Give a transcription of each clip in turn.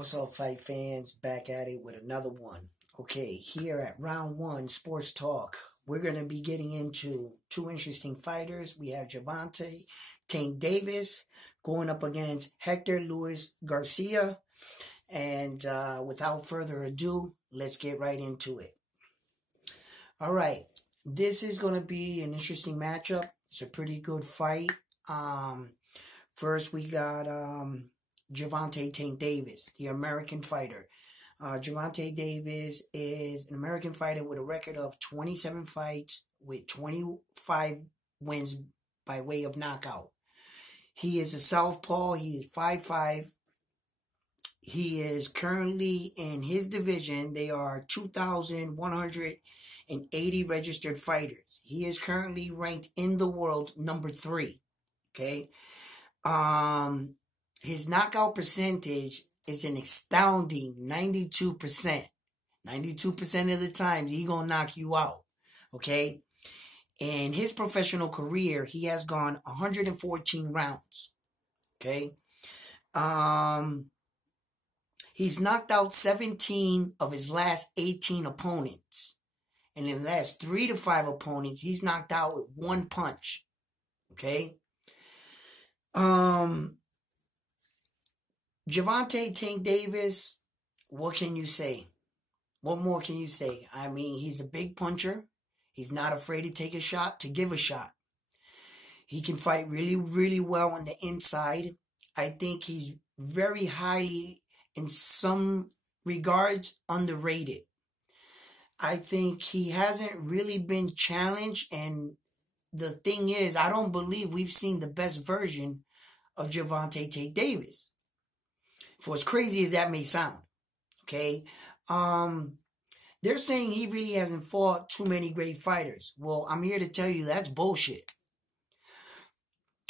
What's up, fight fans? Back at it with another one. Okay, here at round one, Sports Talk, we're going to be getting into two interesting fighters. We have Gervonta Tank Davis going up against Hector Luis Garcia. And without further ado, let's get right into it. All right, this is going to be an interesting matchup. It's a pretty good fight. First, we got Gervonta Tank Davis, the American fighter. Gervonta Davis is an American fighter with a record of 27 fights with 25 wins by way of knockout. He is a southpaw. He is 5'5". He is currently in his division. They are 2,180 registered fighters. He is currently ranked in the world number 3. Okay. His knockout percentage is an astounding 92%. 92% of the times he gonna knock you out. Okay. In his professional career, he has gone 114 rounds. Okay. He's knocked out 17 of his last 18 opponents. And in the last 3 to 5 opponents, he's knocked out with one punch. Okay. Gervonta Tank Davis, what can you say? What more can you say? I mean, he's a big puncher. He's not afraid to take a shot, to give a shot. He can fight really, really well on the inside. I think he's very highly, in some regards, underrated. I think he hasn't really been challenged, and the thing is, I don't believe we've seen the best version of Gervonta Tank Davis. For as crazy as that may sound, okay? They're saying he really hasn't fought too many great fighters. Well, I'm here to tell you that's bullshit.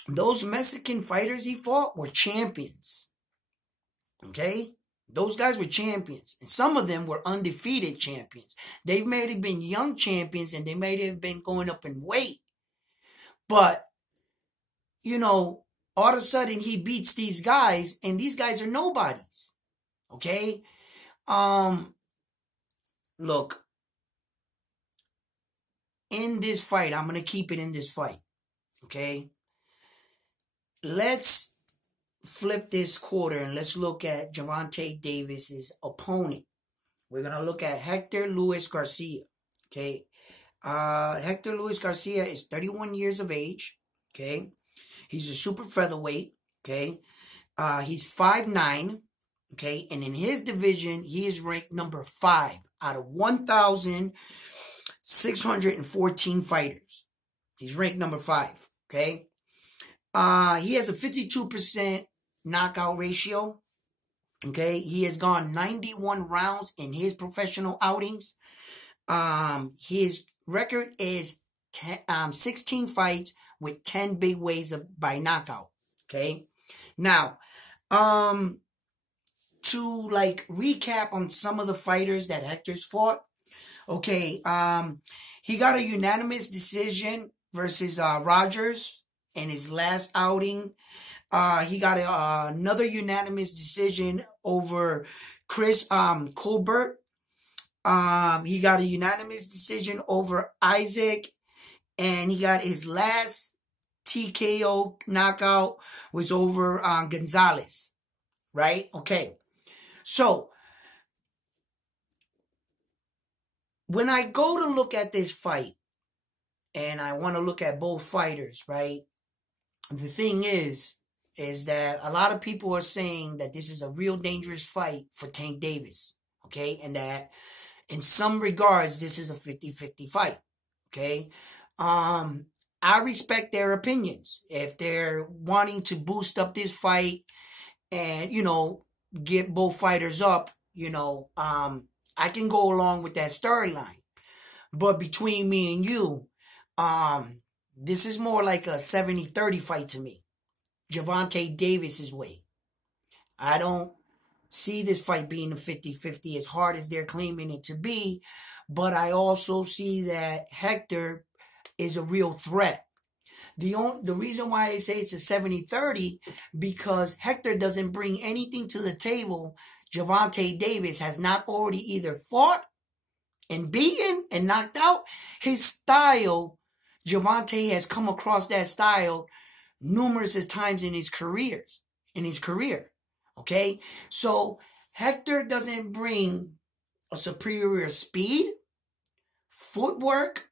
Those Mexican fighters he fought were champions, okay? Those guys were champions, and some of them were undefeated champions. They may have been young champions, and they may have been going up in weight. But, you know, all of a sudden he beats these guys, and these guys are nobodies. Okay? Look, in this fight, I'm going to keep it in this fight. Okay? Let's flip this quarter and let's look at Gervonta Davis's opponent. We're going to look at Hector Luis Garcia. Okay? Hector Luis Garcia is 31 years of age. Okay? He's a super featherweight, okay? He's 5'9", okay? And in his division, he is ranked number 5 out of 1,614 fighters. He's ranked number 5, okay? He has a 52% knockout ratio, okay? He has gone 91 rounds in his professional outings. His record is 16 fights with 10 big ways by knockout. Okay. Now, to recap on some of the fighters that Hector's fought. Okay. He got a unanimous decision versus Rogers in his last outing. He got another unanimous decision over Chris Colbert. He got a unanimous decision over Isaac. And he got his last TKO knockout was over Gonzalez, right? Okay. So, when I go to look at this fight, and I want to look at both fighters, right? The thing is that a lot of people are saying that this is a real dangerous fight for Tank Davis, okay? And that in some regards, this is a 50-50 fight, okay? I respect their opinions. If they're wanting to boost up this fight and, you know, get both fighters up, you know, I can go along with that storyline. But between me and you, this is more like a 70-30 fight to me. Gervonta Davis's way. I don't see this fight being a 50-50 as hard as they're claiming it to be. But I also see that Hector is a real threat. The reason why I say it's a 70-30, because Hector doesn't bring anything to the table Gervonta Davis has not already either fought and beaten and knocked out. His style, Gervonta has come across that style numerous times in his career. Okay? So Hector doesn't bring a superior speed, footwork.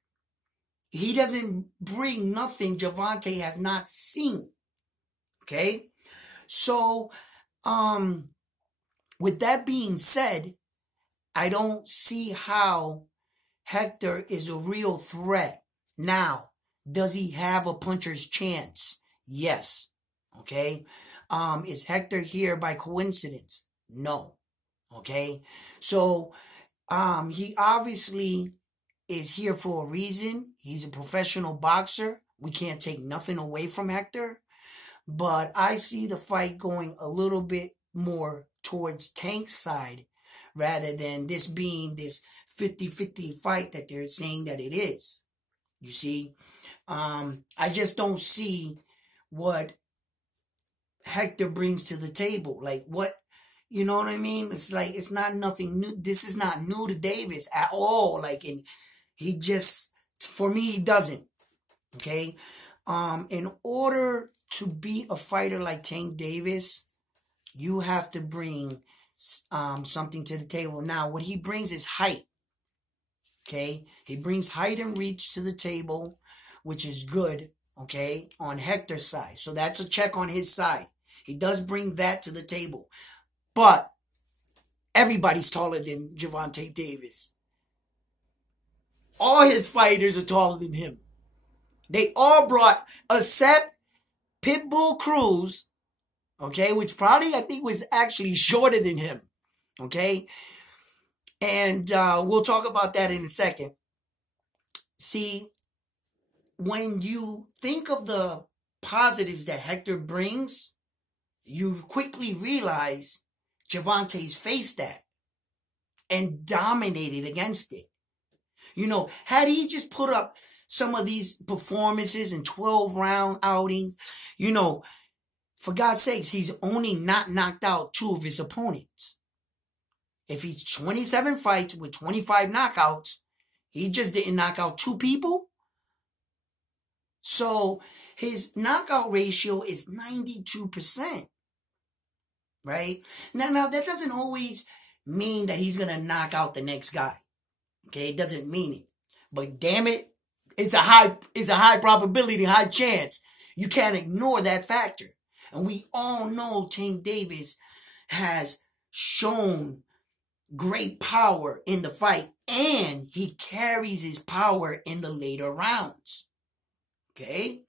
He doesn't bring nothing Gervonta has not seen. Okay? So, with that being said, I don't see how Hector is a real threat. Now, does he have a puncher's chance? Yes. Okay? Is Hector here by coincidence? No. Okay? So, he obviously is here for a reason. He's a professional boxer. We can't take nothing away from Hector. But I see the fight going a little bit more towards Tank's side rather than this being this 50-50 fight that they're saying that it is. You see? I just don't see what Hector brings to the table. Like what, you know what I mean? It's like, it's not nothing new. This is not new to Davis at all. Like, and he just, for me, he doesn't. Okay? In order to beat a fighter like Tank Davis, you have to bring something to the table. Now, what he brings is height. Okay? He brings height and reach to the table, which is good, okay, on Hector's side. So that's a check on his side. He does bring that to the table. But everybody's taller than Gervonta Davis. All his fighters are taller than him. They all brought, except Pitbull Cruz, okay, which probably I think was actually shorter than him, okay? And we'll talk about that in a second. See, when you think of the positives that Hector brings, you quickly realize Gervonta's faced that and dominated against it. You know, had he just put up some of these performances in 12-round outings, you know, for God's sakes, he's only not knocked out 2 of his opponents. If he's 27 fights with 25 knockouts, he just didn't knock out 2 people. So his knockout ratio is 92%. Right? Now that doesn't always mean that he's going to knock out the next guy. Okay? It doesn't mean it. But damn it, it's a high probability, high chance. You can't ignore that factor. And we all know Tank Davis has shown great power in the fight, and he carries his power in the later rounds. Okay?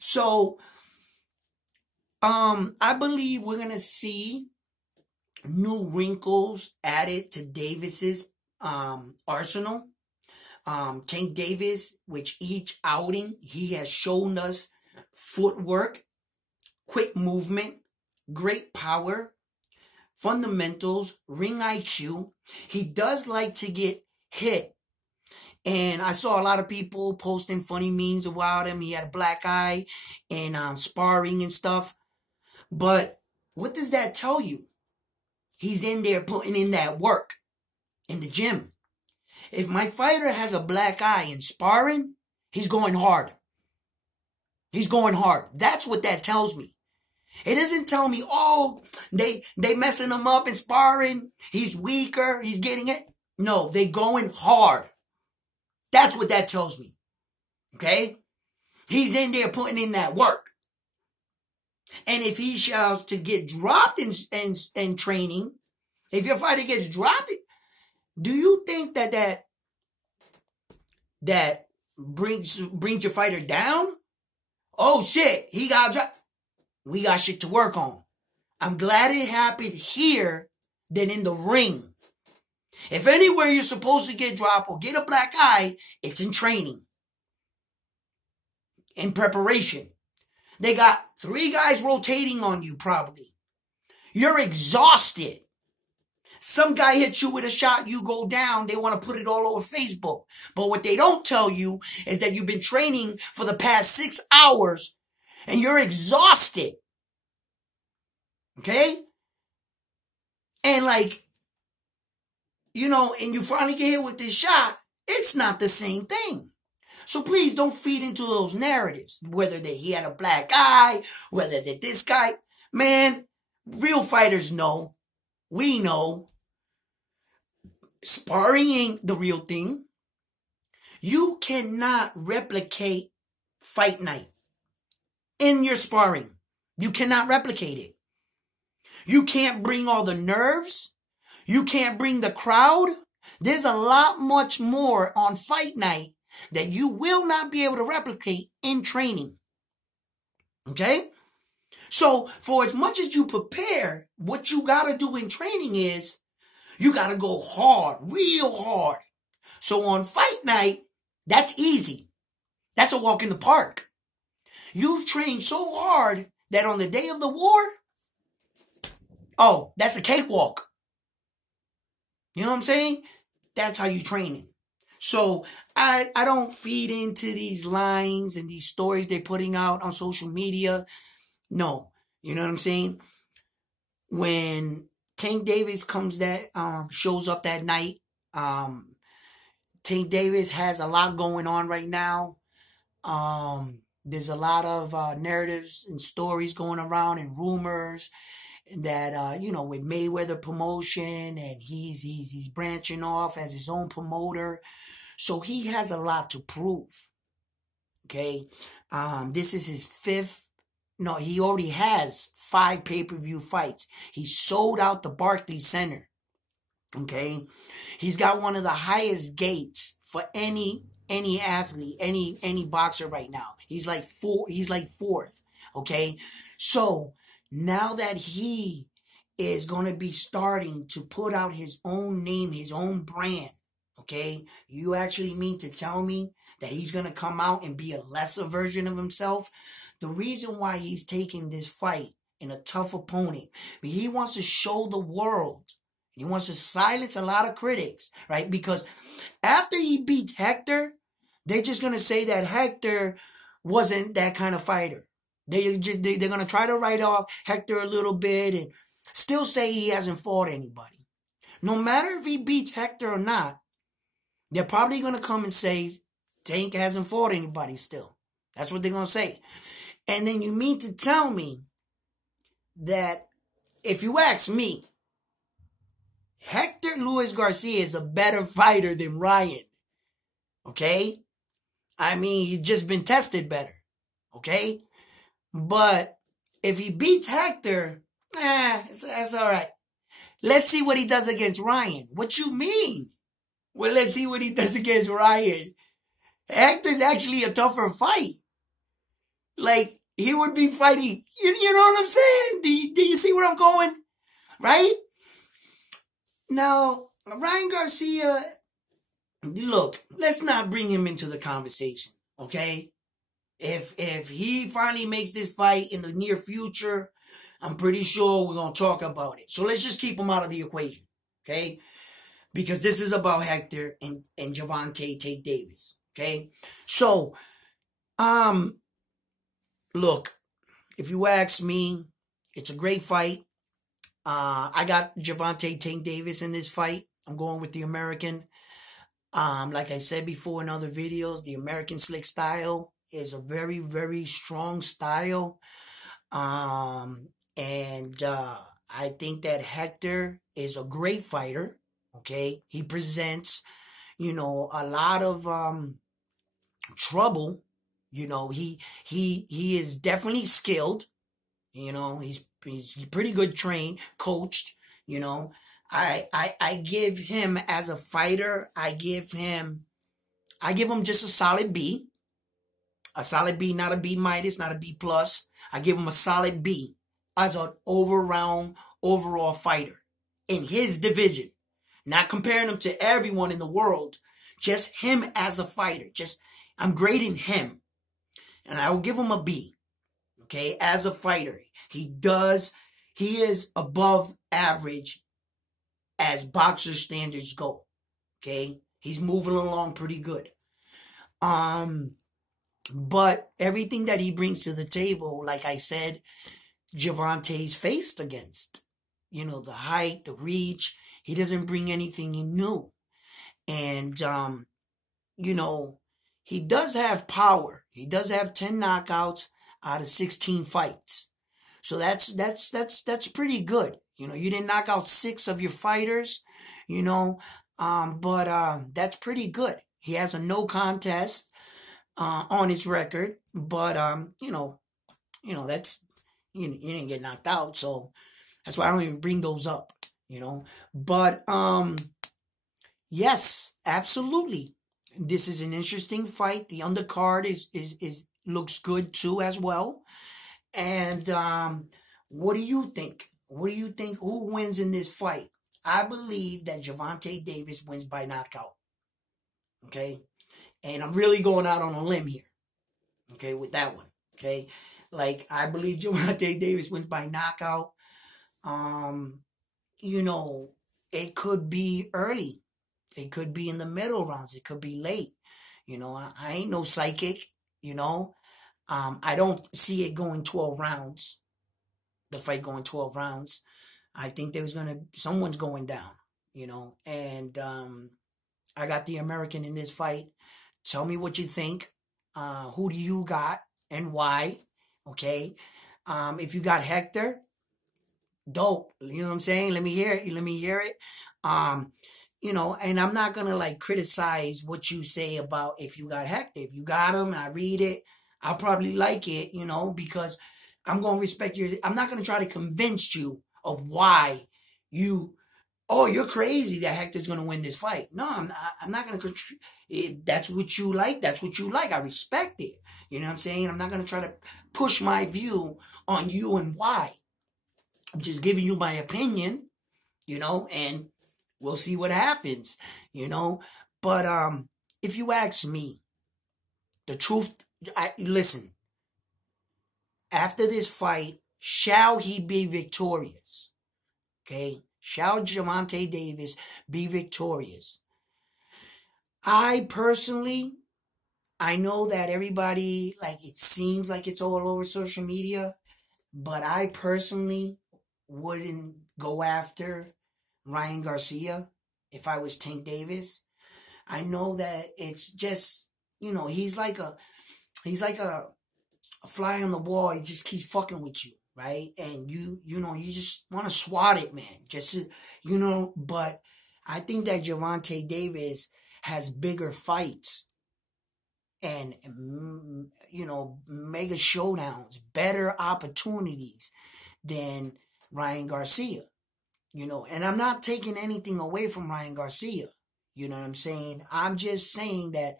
So, I believe we're going to see new wrinkles added to Davis's arsenal. Tank Davis, which each outing, he has shown us footwork, quick movement, great power, fundamentals, ring IQ. He does like to get hit. And I saw a lot of people posting funny memes about him. He had a black eye and sparring and stuff. But what does that tell you? He's in there putting in that work in the gym. If my fighter has a black eye in sparring, he's going hard. He's going hard. That's what that tells me. It doesn't tell me, oh, they messing him up in sparring. He's weaker. He's getting it. No, they going hard. That's what that tells me. Okay? He's in there putting in that work. And if he shouts to get dropped in training, if your fighter gets dropped, do you think that brings your fighter down? Oh shit, he got dropped. We got shit to work on. I'm glad it happened here than in the ring. If anywhere you're supposed to get dropped or get a black eye, it's in training. In preparation. They got 3 guys rotating on you probably. You're exhausted. Some guy hits you with a shot, you go down, they want to put it all over Facebook. But what they don't tell you is that you've been training for the past 6 hours and you're exhausted. Okay? And like, and you finally get hit with this shot, it's not the same thing. So please don't feed into those narratives, whether that he had a black eye, whether that this guy, man, real fighters know. We know. Sparring ain't the real thing. You cannot replicate fight night in your sparring. You cannot replicate it. You can't bring all the nerves. You can't bring the crowd. There's a lot much more on fight night that you will not be able to replicate in training. Okay? So for as much as you prepare, what you got to do in training is you got to go hard, real hard. So on fight night, that's easy. That's a walk in the park. You've trained so hard that on the day of the war, oh, that's a cakewalk. You know what I'm saying? That's how you training. So I don't feed into these lines and these stories they're putting out on social media. No. You know what I'm saying? When Tank Davis shows up that night, Tank Davis has a lot going on right now. There's a lot of narratives and stories going around and rumors that with Mayweather promotion, and he's branching off as his own promoter. So he has a lot to prove. Okay. This is his fifth. No, he already has 5 pay-per-view fights. He sold out the Barclays Center. Okay. He's got one of the highest gates for any athlete, any boxer right now. He's like 4th. Okay. So now that he is going to be starting to put out his own name, his own brand. Okay. You actually mean to tell me that he's going to come out and be a lesser version of himself? The reason why he's taking this fight in a tough opponent, he wants to show the world. He wants to silence a lot of critics, right? Because after he beats Hector, they're just going to say that Hector wasn't that kind of fighter. They're going to try to write off Hector a little bit and still say he hasn't fought anybody. No matter if he beats Hector or not, they're probably going to come and say Tank hasn't fought anybody still. That's what they're going to say. And then you mean to tell me that, if you ask me, Hector Luis Garcia is a better fighter than Ryan. Okay? I mean, he's just been tested better. Okay? But if he beats Hector, that's all right. Let's see what he does against Ryan. What you mean? Well, let's see what he does against Ryan. Hector's actually a tougher fight. Like, he would be fighting, you know what I'm saying? Do you see where I'm going? Right? Now, Ryan Garcia, look, let's not bring him into the conversation, okay? If he finally makes this fight in the near future, I'm pretty sure we're going to talk about it. So let's just keep him out of the equation, okay? Because this is about Hector and Gervonta Tank Davis, okay? So, look, if you ask me, it's a great fight. I got Gervonta Tank Davis in this fight. I'm going with the American. Like I said before in other videos, the American slick style is a very, very strong style. And I think that Hector is a great fighter. Okay. He presents, a lot of trouble. He is definitely skilled. He's pretty good trained, coached. I give him as a fighter, I give him just a solid B. A solid B, not a B minus, not a B plus. I give him a solid B as an overall fighter in his division. Not comparing him to everyone in the world, just him as a fighter. I'm grading him. And I will give him a B. Okay, as a fighter. He is above average as boxer standards go. Okay, he's moving along pretty good. Um, but everything that he brings to the table, like I said, Gervonta's faced against. You know, the height, the reach. He doesn't bring anything new. And you know, he does have power. He does have 10 knockouts out of 16 fights. So that's pretty good. You know, you didn't knock out 6 of your fighters, you know, but that's pretty good. He has a no contest on his record, but that's you didn't get knocked out, so that's why I don't even bring those up, you know. But yes, absolutely. This is an interesting fight. The undercard is looks good too as well. And what do you think? What do you think? Who wins in this fight? I believe that Gervonta Davis wins by knockout. Okay, and I'm really going out on a limb here. Okay, with that one. Okay, like I believe Gervonta Davis wins by knockout. Um, you know, it could be early. It could be in the middle rounds. It could be late. You know, I ain't no psychic. You know, I don't see it going 12 rounds. The fight going 12 rounds. I think someone's going down. You know, and I got the American in this fight. Tell me what you think. Who do you got and why? Okay. If you got Hector, dope. You know what I'm saying? Let me hear it. Let me hear it. Um, you know, and I'm not gonna like criticize what you say about if you got Hector. If you got him and I read it, I'll probably like it, you know, because I'm gonna respect your. I'm not gonna try to convince you of why you. Oh, you're crazy that Hector's gonna win this fight. No, I'm not. I'm not gonna. If that's what you like, that's what you like. I respect it. You know what I'm saying? I'm not gonna try to push my view on you and why. I'm just giving you my opinion, you know, and we'll see what happens, you know. But if you ask me, the truth, listen. After this fight, shall he be victorious? Okay, shall Gervonta Davis be victorious? I personally, I know that everybody like it seems like it's all over social media, but I personally wouldn't go after Ryan Garcia if I was Tank Davis. I know that it's just, you know, he's like a fly on the wall. He just keeps fucking with you, right? And you know, you just want to swat it, man. Just to, you know, but I think that Gervonta Davis has bigger fights and you know, mega showdowns, better opportunities than Ryan Garcia. You know, and I'm not taking anything away from Ryan Garcia. You know what I'm saying? I'm just saying that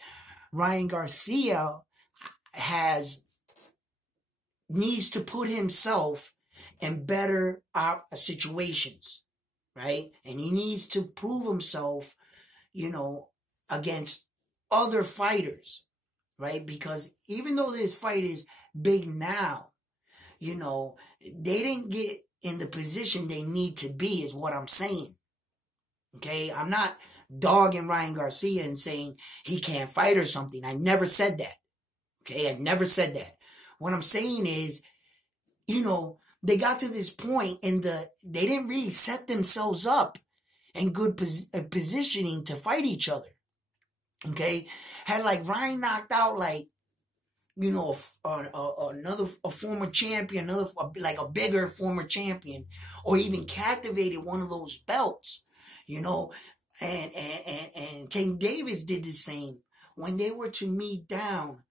Ryan Garcia has needs to put himself in better situations, right? And he needs to prove himself, you know, against other fighters, right? Because even though this fight is big now, you know, they didn't get in the position they need to be, is what I'm saying. Okay, I'm not dogging Ryan Garcia and saying he can't fight or something. I never said that. Okay, I never said that. What I'm saying is, you know, they got to this point and they didn't really set themselves up in good positioning to fight each other. Okay, had like Ryan knocked out like, you know, a former champion, like a bigger former champion, or even captivated one of those belts, you know, and Tank Davis did the same. When they were to meet down,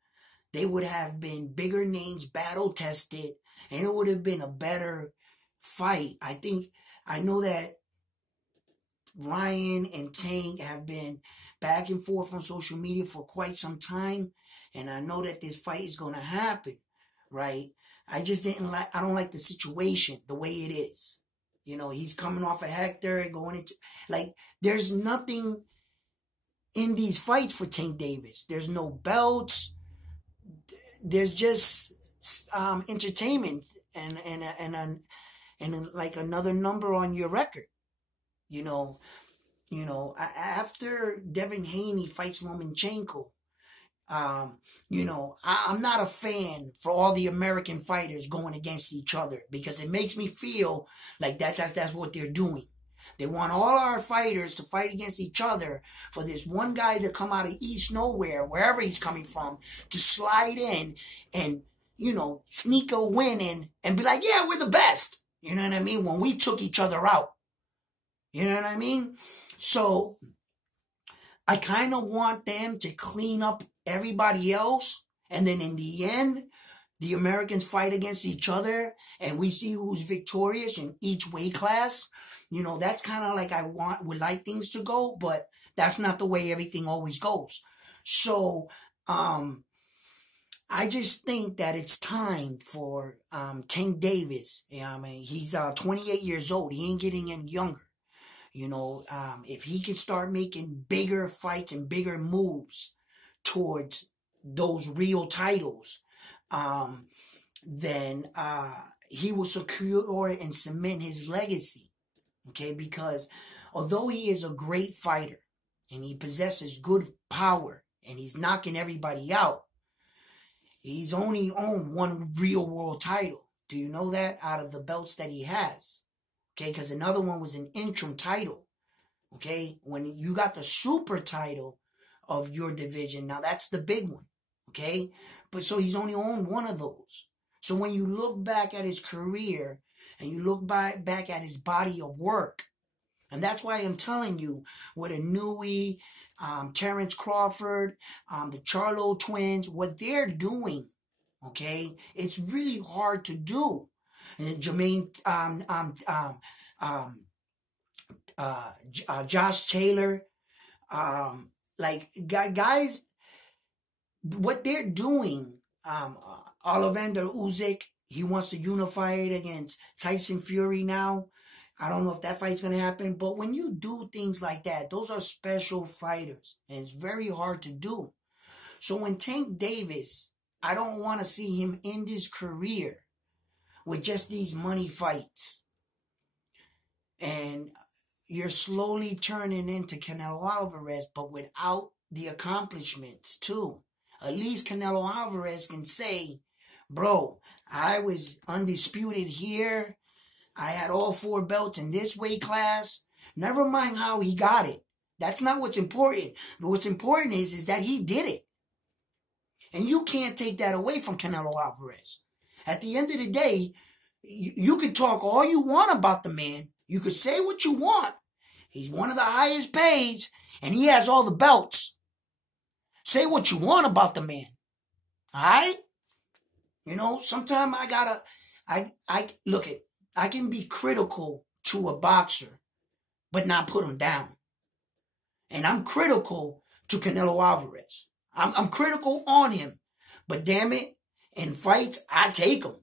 they would have been bigger names, battle tested, and it would have been a better fight. I know that Ryan and Tank have been back and forth on social media for quite some time, and I know that this fight is going to happen, right? I don't like the situation the way it is. You know, he's coming off of Hector and going into, like, there's nothing in these fights for Tank Davis. There's no belts. There's just entertainment and like another number on your record. You know, after Devin Haney fights Lomachenko, I'm not a fan for all the American fighters going against each other because it makes me feel like that's what they're doing. They want all our fighters to fight against each other for this one guy to come out of East Nowhere, wherever he's coming from, to slide in and, sneak a win in and be like, yeah, we're the best. You know what I mean? When we took each other out. You know what I mean? So I kind of want them to clean up everybody else. And then in the end, the Americans fight against each other and we see who's victorious in each weight class. That's kind of like would like things to go, but that's not the way everything always goes. So, I just think that it's time for Tank Davis. He's 28 years old. He ain't getting any younger. If he can start making bigger fights and bigger moves towards those real titles, then he will secure and cement his legacy. Okay, because although he is a great fighter and he possesses good power and he's knocking everybody out, he's only owned one real world title. Do you know that? Out of the belts that he has. Okay, because another one was an interim title. Okay, when you got the super title of your division, now that's the big one. Okay, but so he's only owned one of those. So when you look back at his career and you look back at his body of work, and that's why I'm telling you, with Inouye, Terrence Crawford, the Charlo twins, what they're doing, okay, it's really hard to do. And Jermaine, Josh Taylor, guys, what they're doing, Olivander Usyk, he wants to unify it against Tyson Fury now. I don't know if that fight's going to happen, but when you do things like that, those are special fighters, and it's very hard to do. So when Tank Davis, I don't want to see him end his career with just these money fights. And you're slowly turning into Canelo Alvarez, but without the accomplishments too. At least Canelo Alvarez can say, bro, I was undisputed here. I had all 4 belts in this weight class. Never mind how he got it. That's not what's important. But what's important is that he did it. And you can't take that away from Canelo Alvarez. At the end of the day, you can talk all you want about the man. You could say what you want. He's one of the highest paid, and he has all the belts. Say what you want about the man. All right? Sometimes I can be critical to a boxer, but not put him down. And I'm critical to Canelo Alvarez. I'm critical on him. But damn it, in fights, I take him.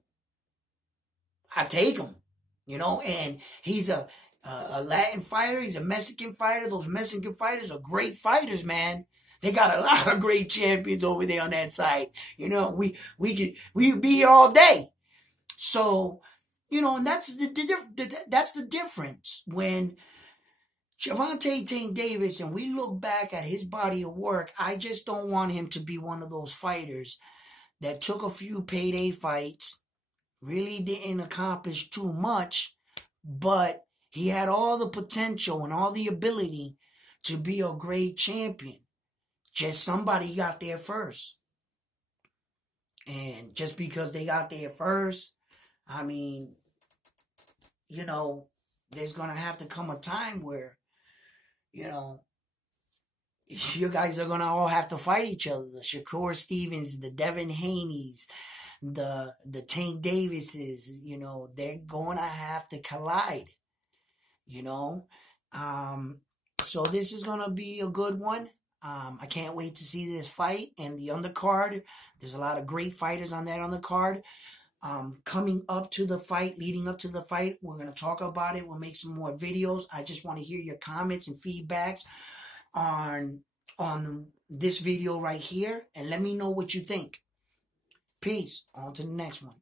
And he's a Latin fighter. He's a Mexican fighter. Those Mexican fighters are great fighters, man. They got a lot of great champions over there on that side. We be here all day. So, and that's the difference when Gervonta Tank Davis, and we look back at his body of work. I just don't want him to be one of those fighters that took a few payday fights, really didn't accomplish too much, but he had all the potential and all the ability to be a great champion. Just somebody got there first. And just because they got there first, there's going to have to come a time where, you guys are going to all have to fight each other. The Shakur Stevens, the Devin Haneys, the Tank Davises, they're going to have to collide, So this is going to be a good one. I can't wait to see this fight. And the undercard, there's a lot of great fighters on that undercard. Coming up to the fight, leading up to the fight, we're going to talk about it. We'll make some more videos. I just want to hear your comments and feedbacks on this video right here. And let me know what you think. Peace. On to the next one.